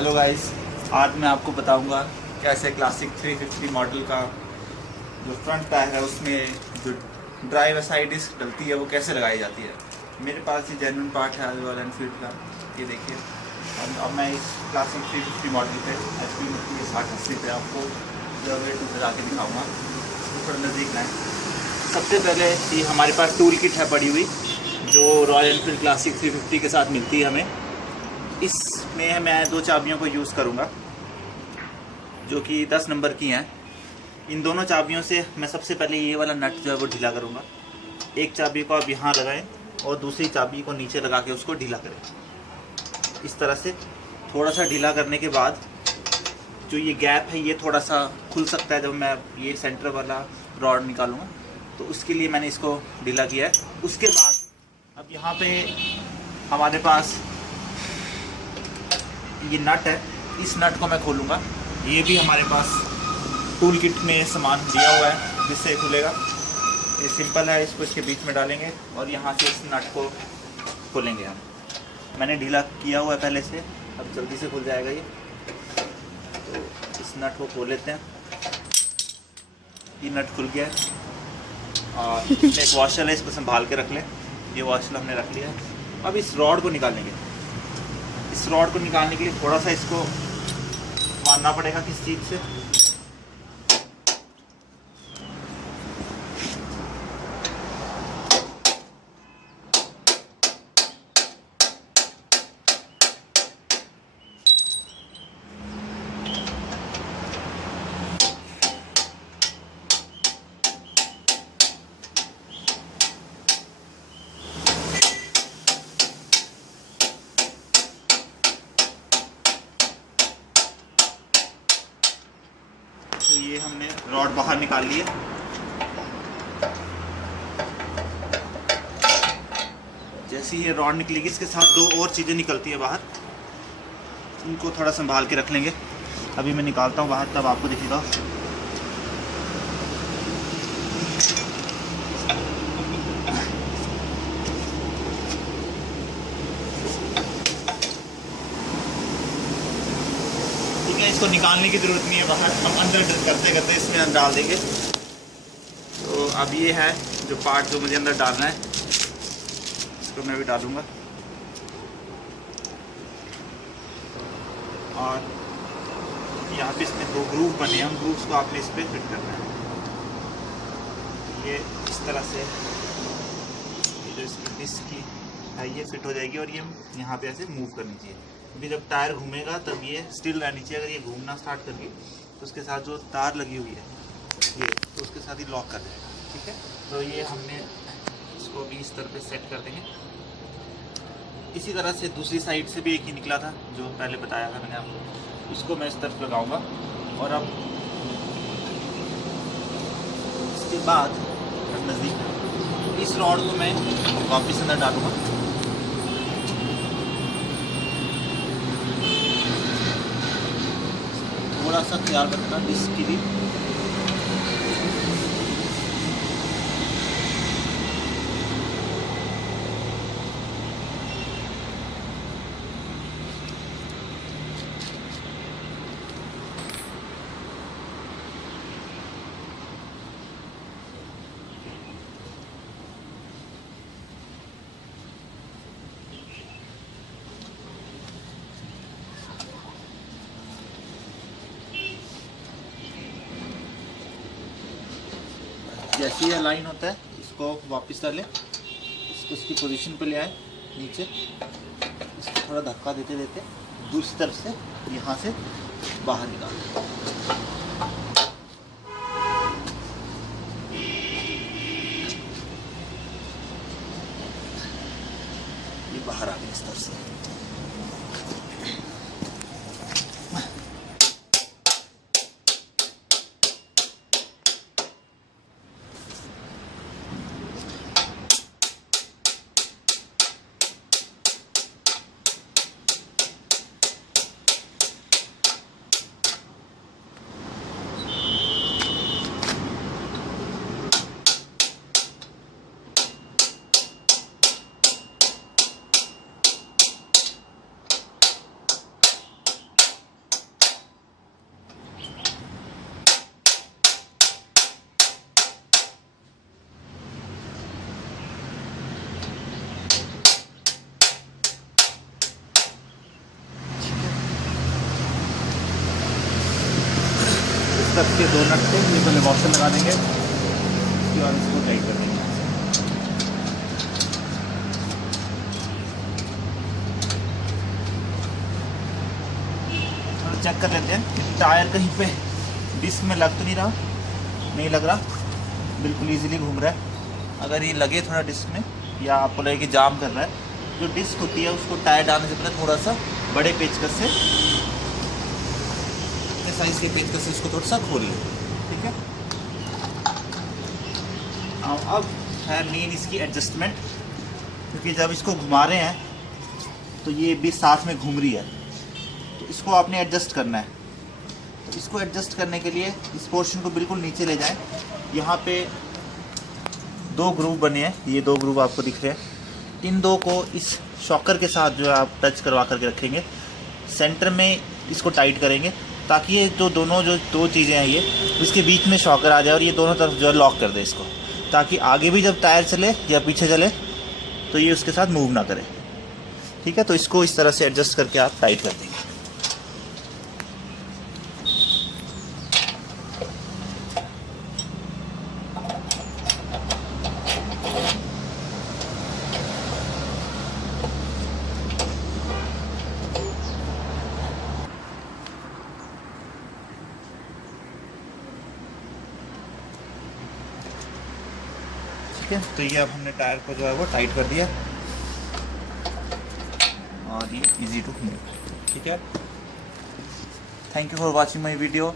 Hello guys, आज मैं आपको बताऊंगा कैसे क्लासिक 350 मॉडल का जो फ्रंट टायर है उसमें जो ड्राइवर साइड डिस्क डलती है वो कैसे लगाई जाती है। मेरे पास ये जेन्युइन पार्ट है रॉयल एनफील्ड का, ये देखिए। अब मैं इस क्लासिक 350 मॉडल पे HP मिलती है 60-80 पे आपको जगह टू पे जाके दिखाऊँगा। इसको थोड़ा नज़दीक लाएँ। सबसे पहले ये हमारे पास टूल किट है पड़ी हुई जो रॉयल एनफील्ड क्लासिक 350 के साथ मिलती है हमें। इसमें मैं दो चाबियों को यूज़ करूँगा जो कि 10 नंबर की हैं। इन दोनों चाबियों से मैं सबसे पहले ये वाला नट जो है वो ढीला करूँगा। एक चाबी को आप यहाँ लगाएं और दूसरी चाबी को नीचे लगा के उसको ढीला करें। इस तरह से थोड़ा सा ढीला करने के बाद जो ये गैप है ये थोड़ा सा खुल सकता है जब मैं ये सेंटर वाला रॉड निकालूँगा, तो उसके लिए मैंने इसको ढीला किया है। उसके बाद अब यहाँ पे हमारे पास ये नट है, इस नट को मैं खोलूँगा। ये भी हमारे पास टूल किट में सामान दिया हुआ है जिससे खुलेगा। ये सिंपल है, इसको इसके बीच में डालेंगे और यहाँ से इस नट को खोलेंगे हम। मैंने ढीला किया हुआ है पहले से, अब जल्दी से खुल जाएगा ये। तो इस नट को खोल लेते हैं। ये नट खुल गया है और इसमें एक वॉशल है, इसको संभाल के रख लें। ये वॉशल हमने रख लिया है। अब इस रॉड को निकालेंगे। इस रॉड को निकालने के लिए थोड़ा सा इसको मारना पड़ेगा किस चीज़ से। तो ये हमने रॉड बाहर निकाल लिए। जैसे ही ये रॉड निकलेगी इसके साथ दो और चीज़ें निकलती है बाहर, उनको थोड़ा संभाल के रख लेंगे। अभी मैं निकालता हूँ बाहर, तब आपको दिखेगा। ठीक है, इसको निकालने की ज़रूरत नहीं है बाहर, हम अंदर करते करते इसमें डाल देंगे। तो अब ये है जो पार्ट जो मुझे अंदर डालना है, इसको मैं भी डालूँगा। और यहाँ पे इसमें दो ग्रूव बने हैं, उन ग्रूव्स को आपने इस पर फिट करना है। ये इस तरह से ये जो इसकी डिस्क की है ये फिट हो जाएगी और ये यहाँ पे ऐसे मूव करनी चाहिए, क्योंकि जब टायर घूमेगा तब ये स्टिल रहनी चाहिए। अगर ये घूमना स्टार्ट कर गई तो उसके साथ जो तार लगी हुई है ये, तो उसके साथ ही लॉक कर देगा। ठीक है, तो ये हमने इसको भी इस तरह पे सेट कर देंगे। इसी तरह से दूसरी साइड से भी एक ही निकला था जो पहले बताया था मैंने आपको, उसको मैं इस तरफ लगाऊंगा। और अब इसके बाद नज़दीक इस रॉड को मैं वापस अंदर डालूंगा। थोड़ा सा ख्याल रखना डिस्क की भी। जैसे ही अलाइन होता है इसको वापस डालें, इसको इसकी पोजीशन पे ले आए नीचे, इसको थोड़ा धक्का देते देते दूसरी तरफ से यहाँ से बाहर निकाल दें। ये बाहर आ गया इस तरफ से। तक के 2 नट थे, ये पहले वॉशर लगा देंगे, उसके बाद इसको टाइट कर देंगे। और चेक कर लेते हैं कि टायर कहीं पे डिस्क में लग तो नहीं रहा, नहीं लग रहा, बिल्कुल इजीली घूम रहा है। अगर ये लगे थोड़ा डिस्क में या आपको लगे कि जाम कर रहा है, जो डिस्क होती है उसको टायर डालने से पहले थोड़ा सा बड़े पेचकस से, इतने साइज के पेचकस से इसको थोड़ा सा खोलिए, ठीक है। अब है मेन इसकी एडजस्टमेंट, क्योंकि जब इसको घुमा रहे हैं तो ये भी साथ में घूम रही है, तो इसको आपने एडजस्ट करना है। तो इसको एडजस्ट करने के लिए इस पोर्शन को बिल्कुल नीचे ले जाएं। यहाँ पे 2 ग्रूव बने हैं, ये 2 ग्रूव आपको दिख रहे हैं। इन 2 को इस शॉकर के साथ जो है आप टच करवा करके रखेंगे, सेंटर में इसको टाइट करेंगे ताकि ये जो दोनों जो 2 चीज़ें हैं ये इसके बीच में शॉकर आ जाए और ये दोनों तरफ जो है लॉक कर दे इसको, ताकि आगे भी जब टायर चले या पीछे चले तो ये उसके साथ मूव ना करे, ठीक है। तो इसको इस तरह से एडजस्ट करके आप टाइट कर देंगे। तो ये अब हमने टायर को जो है वो टाइट कर दिया और ये इजी टू मूव, ठीक है। Thank you for watching my video.